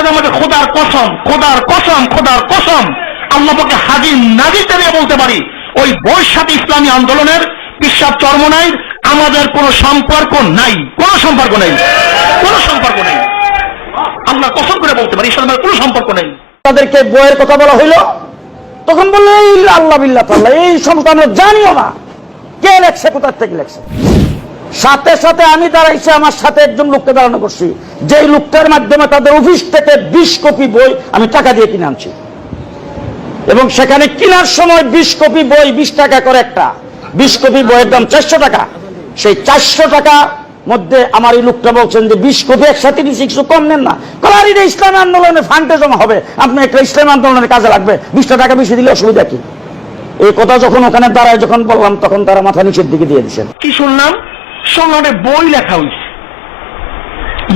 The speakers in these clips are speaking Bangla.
সাথে আমাদের খোদার কসম খোদার কসম খোদার কসম আল্লাহ পাকে হাজির নাজির দিয়ে বলতে পারি, ওই বৈশাখী ইসলামী আন্দোলনের বিশ্বাস চরমনায় আমাদের কোনো সম্পর্ক নাই, কোনো সম্পর্ক নেই, কোনো সম্পর্ক নেই। আল্লাহ কসম করে বলতে পারি, এর সাথে কোনো সম্পর্ক নেই। তাদেরকে বইয়ের কথা বলা হইল, তখন বললো আল্লাহ বিল্লাহ তাআলা, এই সন্তানের জানিও না কে লেখছে, কোথা থেকে লেখছে। সাথে সাথে আমি দাঁড়াইছি, আমার সাথে একজন লোককে দাঁড়ানো করছি, যেই লোকটার মাধ্যমে তাদের অফিস থেকে 20 কপি বই আমি টাকা দিয়ে কিনে আনছি, এবং সেখানে কেনার সময় 20 কপি বই 20 টাকা করে একটা, 20 কপি বইয়ের দাম 400 টাকা। সেই 400 টাকা মধ্যে আমার এই লোকটা বলছেন যে 20 কপি একসাথে দিচ্ছি, কিছু কম নেন না। কারণ এটা ইসলামী আন্দোলনের ফান্ডে জমা হবে, আপনি একটা ইসলামী আন্দোলনের কাজে লাগবে, 20 টাকা বেশি দিলে অসুবিধা কি। এই কথা যখন ওখানে দাঁড়ায় যখন বললাম, তখন তারা মাথা নিচের দিকে দিয়ে দিচ্ছেন। কি শুনলাম? শুনলাম বই লেখা হয়েছে,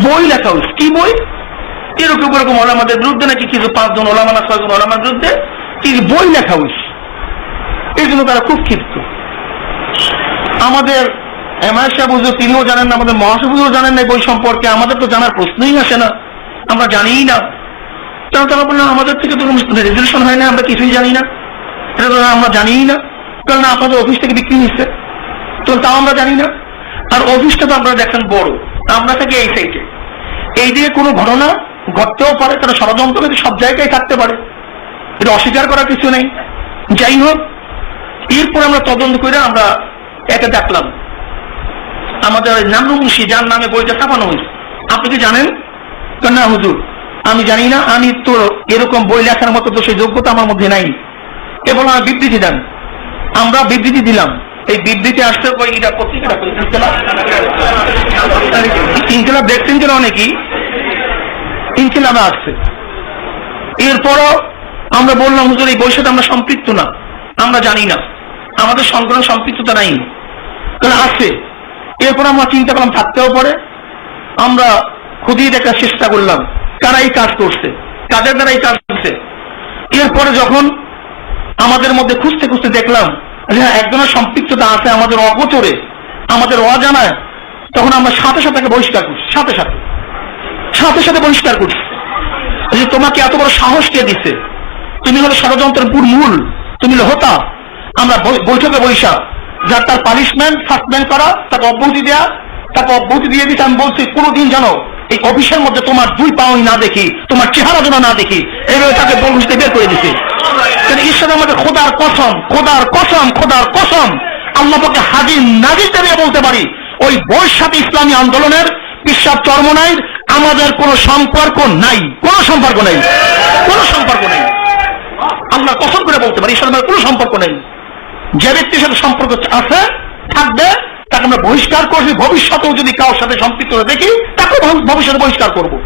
বই লেখা হয়েছে। কি বই? এরকম এরকম ওলামাদের বিরুদ্ধে নাকি কিছু 5 জন ওলামা না 6 জন ওলামার বিরুদ্ধে কি বই লেখা হয়েছে। এই জন্য তারা খুব ক্ষিপ্ত। আমাদের এমআই সাহেব হুজুর তিনিও জানেন না, আমাদের মহাসব হুজুর জানেন না বই সম্পর্কে, আমাদের তো জানার প্রশ্নই আসে না, আমরা জানিই না। কারণ তারা বললেন আমাদের থেকে তো রেজুলেশন হয় না, আমরা কিছুই জানি না, এটা তো আমরা জানিই না। কারণ আপনাদের অফিস থেকে বিক্রি হচ্ছে, তো তাও আমরা জানি না। আর অফিসটা তো আপনারা দেখেন বড়, আমরা থাকি এই সাইডে, এই দিকে কোনো ঘটনা ঘটতেও পারে, তারা ষড়যন্ত্র কিন্তু সব জায়গায় থাকতে পারে, এটা অস্বীকার করার কিছু নেই। যাই হোক, এরপরে আমরা তদন্ত করে আমরা একে দেখলাম আমাদের নামরু মুন্সি, যার নামে বইটা ছাপানো হয়েছে, আপনি কি জানেন? না হুজুর আমি জানি না, আমি তো এরকম বই লেখার মতো তো সেই যোগ্যতা আমার মধ্যে নাই। এবং আমার বিবৃতি দেন, আমরা বিবৃতি দিলাম। এই বিবৃতি আসতে ইনকিলাব দেখছেন কিনা অনেকেই, ইনকিলাবে আসছে। এরপরও আমরা বললাম হুজুর এই বইয়ের সাথে আমরা সম্পৃক্ত না, আমরা জানি না, আমাদের সংগ্রহ সম্পৃক্ততা নাই, তাহলে আছে। এরপর আমরা চিন্তা করলাম থাকতেও পারে, আমরা খুঁজিয়ে দেখার চেষ্টা করলাম কারা এই কাজ করছে, কাদের দ্বারা এই কাজ করছে। এরপরে যখন আমাদের মধ্যে খুঁজতে খুঁজতে দেখলাম যে হ্যাঁ একজনের সম্পৃক্ততা আছে আমাদের অগোচরে, আমাদের অজানায়, তখন আমরা সাথে সাথে বহিষ্কার করছি, সাথে সাথে বহিষ্কার করছি। যে তোমাকে এত বড় সাহস কে দিছে, তুমি হলো ষড়যন্ত্রের মূল, তুমি হোতা। আমরা বৈঠকে বৈশা যার তার পানিশমেন্ট সাসপেন্ড করা, তাকে অব্যাহতি দেওয়া, তাকে অব্যাহতি দিয়ে দিতে আমি বলছি কোনোদিন জানো এই অফিসের মধ্যে তোমার 2 পাউন্ড না দেখি, তোমার চেহারা যেন না দেখি, এইভাবে তাকে বলতে বের করে দিছে। ঈশ্বর আমাদের খোদার কসম খোদার কসম খোদার কসম আল্লাহ পাকে হাজির নাজির দিয়ে বলতে পারি, ওই বৈশাখী ইসলামী আন্দোলনের বিশ্বাস চরমনায় আমাদের কোনো সম্পর্ক নাই, কোনো সম্পর্ক নেই, কোনো সম্পর্ক নেই। আল্লাহ কসম করে বলতে পারি, ঈশ্বর কোনো সম্পর্ক নেই। যে ব্যক্তির সাথে সম্পর্ক আছে থাকবে তাকে আমরা বহিষ্কার করছি, ভবিষ্যতেও যদি কারোর সাথে সম্পৃক্ত দেখি তাকে ভবিষ্যতে বহিষ্কার করবো।